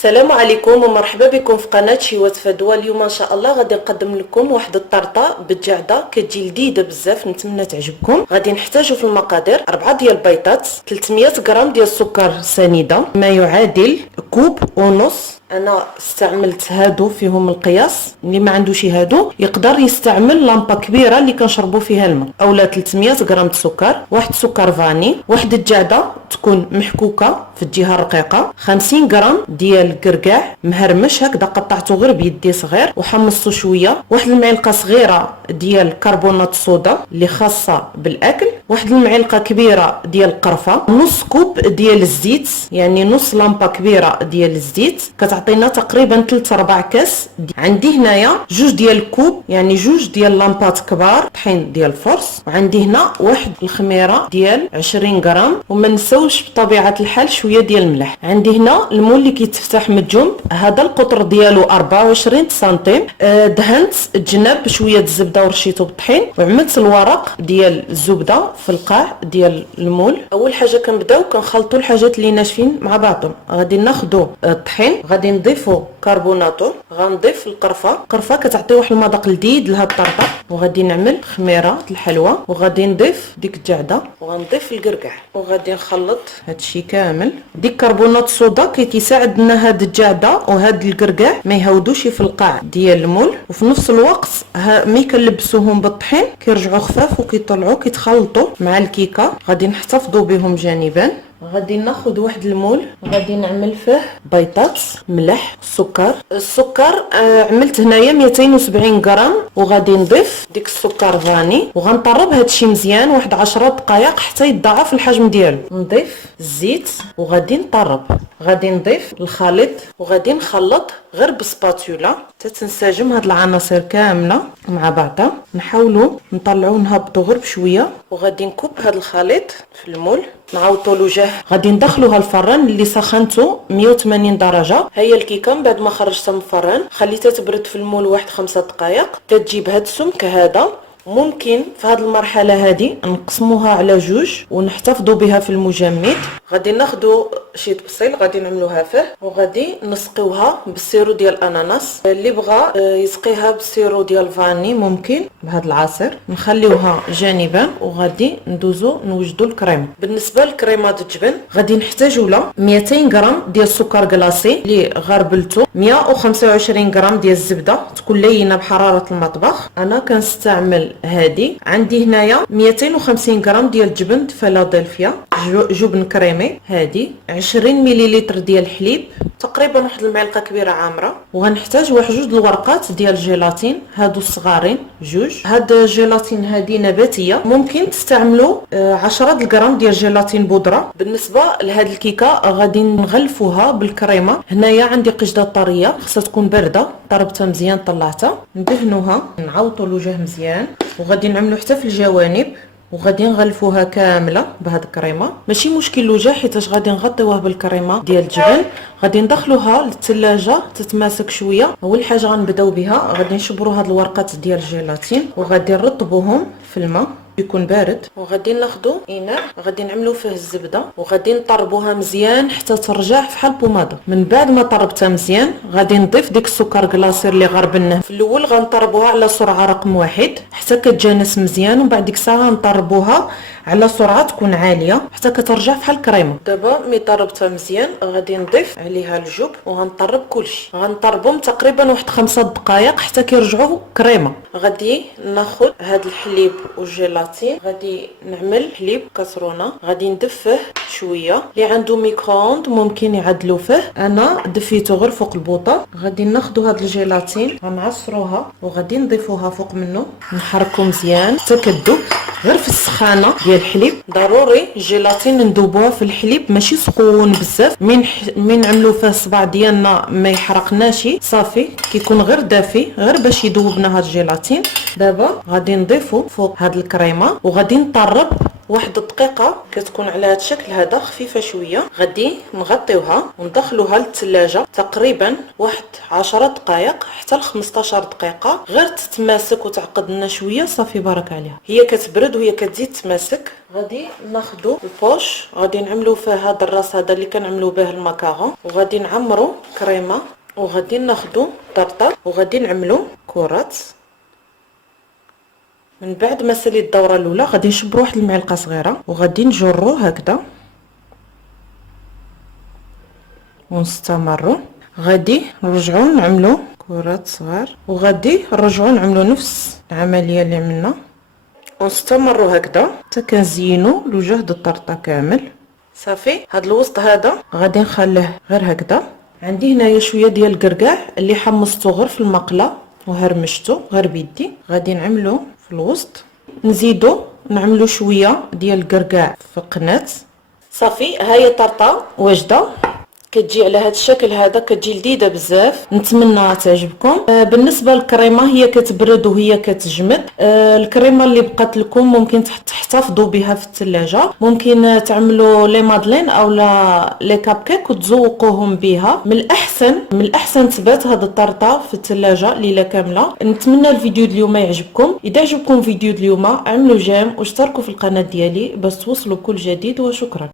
السلام عليكم ومرحبا بكم في قناه شيوات فدوى. اليوم ان شاء الله غادي نقدم لكم واحد الطرطه بالجعده كتجي لذيذه بزاف، نتمنى تعجبكم. غادي نحتاجوا في المقادير 4 ديال البيضات، 300 غرام ديال السكر سنيده، ما يعادل كوب ونص. انا استعملت هادو فيهم القياس، اللي ما عندوش هادو يقدر يستعمل لامبه كبيره اللي كنشربوا فيها الماء، اولا 300 غرام السكر، واحد سكر فاني، واحد الجعده تكون محكوكه في الجهه الرقيقه، 50 غرام ديال الكركاع مهرمش هكذا قطعته غير بيدي صغير وحمصته شويه، واحد المعلقه صغيره ديال كربونات الصودا اللي خاصه بالاكل، واحد المعلقه كبيره ديال القرفه، نص كوب ديال الزيت، يعني نص لامبه كبيره ديال الزيت كتعطينا تقريبا 3/4 كاس. عندي هنايا جوج ديال الكوب، يعني جوج ديال لامبات كبار طحين ديال الفرص، وعندي هنا واحد الخميره ديال 20 غرام، وما نساوش بطبيعه الحال شويه ديال الملح. عندي هنا المول اللي كيتفتح من الجنب، هذا القطر ديالو 24 سنتيم. دهنت الجناب بشويه الزبده ورشيته بالطحين، وعملت الورق ديال الزبده في القاع ديال المول. اول حاجه كنبداو كنخلطوا الحاجات اللي ناشفين مع بعضهم. غادي ناخذوا الطحين، غادي نضيفوا كربوناتو، غنضيف القرفه كتعطي واحد المذاق لذيذ لهاد الطرطه، وغادي نعمل خميره الحلوى، وغادي نضيف ديك الجعده، وغنضيف الكركاع، وغادي نخلط هادشي كامل. ديك كربونات الصودا كيساعدنا هاد الجعده وهاد الكركاع ما يهودوش في القاع ديال المول، وفي نفس الوقت ملي كنلبسوهم بالطحين كيرجعوا خفاف وكيطلعوا كيتخلطوا مع الكيكه. غادي نحتفظوا بهم جانبا. غادي ناخذ واحد المول، غادي نعمل فيه بيضات، ملح، السكر عملت هنايا 270 غرام، وغادي نضيف ديك السكر فاني، وغنطرب هادشي مزيان واحد 10 دقائق حتى يتضاعف الحجم ديالو. نضيف الزيت وغادي نطرب، غادي نضيف الخليط وغادي نخلط غير بسباتولا حتى تنسجم هاد العناصر كامله مع بعضها. نحاولوا نطلعوا نهبطوا غير بشويه، وغادي نكب هاد الخليط في المول، نعاودوا له جاه. غادي ندخلوها الفران اللي سخنته 180 درجه. هي الكيكه من بعد ما خرجتها من الفران خليتها تبرد في المول واحد 5 دقائق تتجيب هاد السمك هذا. ممكن في هذه المرحله هذه نقسموها على جوج ونحتفظوا بها في المجمد. غادي ناخذوا شيط بصيل غادي نعملوها فيه، وغادي نسقيوها بالسيرو ديال الاناناس. اللي بغى يسقيها بالسيرو ديال الفاني ممكن بهذا العصير. نخليوها جانبا، وغادي ندوزو نوجدوا الكريم. بالنسبه للكريمه الجبن غادي نحتاجوا لها 200 غرام ديال السكر كلاصي اللي غربلته، 125 غرام ديال الزبده تكون لينه بحراره المطبخ. انا كنستعمل هادي. عندي هنايا 250 غرام ديال الجبن فيلادلفيا جبن كريمي هادي، 20 مليلتر ديال الحليب، تقريبا واحد المعلقه كبيره عامره، وغنحتاج واحد جوج الورقات ديال الجيلاتين هادو الصغارين جوج. هاد الجيلاتين هادي نباتيه، ممكن تستعملوا 10 غرام ديال الجيلاتين بودره. بالنسبه لهاد الكيكه غادي نغلفوها بالكريمه. هنايا عندي قشده طريه خصها تكون بارده، طربتها مزيان طلعتها، ندهنوها، نعوطوا الوجه مزيان، وغادي نعملوا حتى في الجوانب، وغادي نغلفوها كامله بهاد الكريمه. ماشي مشكل الوجه حيتاش غادي نغطيوها بالكريمه ديال الجبن. غادي ندخلوها للثلاجه تتماسك شويه. اول حاجه غنبداو بها غادي نشبروا هاد الورقات ديال الجيلاتين، وغادي نرطبوهم في الماء يكون بارد، وغادي ناخذوا اناء غادي نعملوا فيه الزبده، وغادي نطربوها مزيان حتى ترجع فحال البوماده. من بعد ما طربتها مزيان غادي نضيف ديك السكر كلاصير اللي غربناه في الاول. غنطربوها على سرعه رقم 1 حتى كتجانس مزيان، ومن بعد ديك الساعه نطربوها على سرعه تكون عاليه حتى كترجع فحال الكريمه. دابا ملي طربتها مزيان غادي نضيف عليها الجبن وغنطرب كلشي. غنطربهم تقريبا واحد 5 دقائق حتى كيرجعوا كريمه. غادي ناخذ هاد الحليب والجيلاتين، غادي نعمل حليب كاسرونه، غادي ندفه شويه. اللي عنده ميكرووند ممكن يعدلو فيه، انا دفيته غير فوق البوطه. غادي ناخذوا هاد الجيلاتين غنعصروها وغادي نضيفوها فوق منه، نحركو مزيان حتى كتذوب غير في السخانه ديال الحليب. ضروري الجيلاتين ندوبوها في الحليب، ماشي سخون بزاف. من نعملو فيه الصباع ديالنا ما يحرقناش، صافي كيكون غير دافي غير باش يذوبنا هاد الجيلاتين. دابا غادي نضيفو فوق هاد الكريمه وغادي نطرب واحد الدقيقه كتكون على هذا الشكل هذا، خفيفه شويه. غادي نغطيوها وندخلوها للثلاجه تقريبا واحد 10 دقائق حتى ل 15 دقيقه، غير تتماسك وتعقد لنا شويه صافي بارك عليها. هي كتبرد وهي كتزيد تماسك. غادي ناخذوا البوش، غادي نعملوا فيه هذا الراس هذا اللي كنعملوا به المكارون، وغادي نعمروا كريمه، وغادي ناخذوا طرطر وغادي نعملوا كرات. من بعد ما سالي الدوره الاولى غادي نشبروا واحد المعلقه صغيره وغادي نجروا هكذا ونستمروا. غادي نرجعوا نعملوا كرات صغار وغادي نرجعوا نعملوا نفس العمليه اللي عملنا ونستمروا هكذا حتى كنزينوا الوجه د الطرطه كامل. صافي هذا الوسط هذا غادي نخليه غير هكذا. عندي هنايا شويه ديال الكركاع اللي حمصته غير في المقله وهرمشته غير بيدي، غادي نعملو في الوسط. نزيدو نعملو شويه ديال الكركاع في قناه. صافي ها هي الطرطه واجده، كتجي على هذا الشكل هذا، كتجي لذيذه بزاف، نتمنى تعجبكم. بالنسبه للكريمه هي كتبرد وهي كتجمد. الكريمه اللي بقات لكم ممكن تحتفظوا بها في الثلاجه، ممكن تعملوا لي مادلين او لي كاب كيك وتزوقوهم بها. من الاحسن تبات هذه الطرطه في الثلاجه ليله كامله. نتمنى الفيديو اليوم يعجبكم. اذا عجبكم فيديو اليوم اعملوا جيم واشتركوا في القناه ديالي باش توصلوا كل جديد، وشكرا.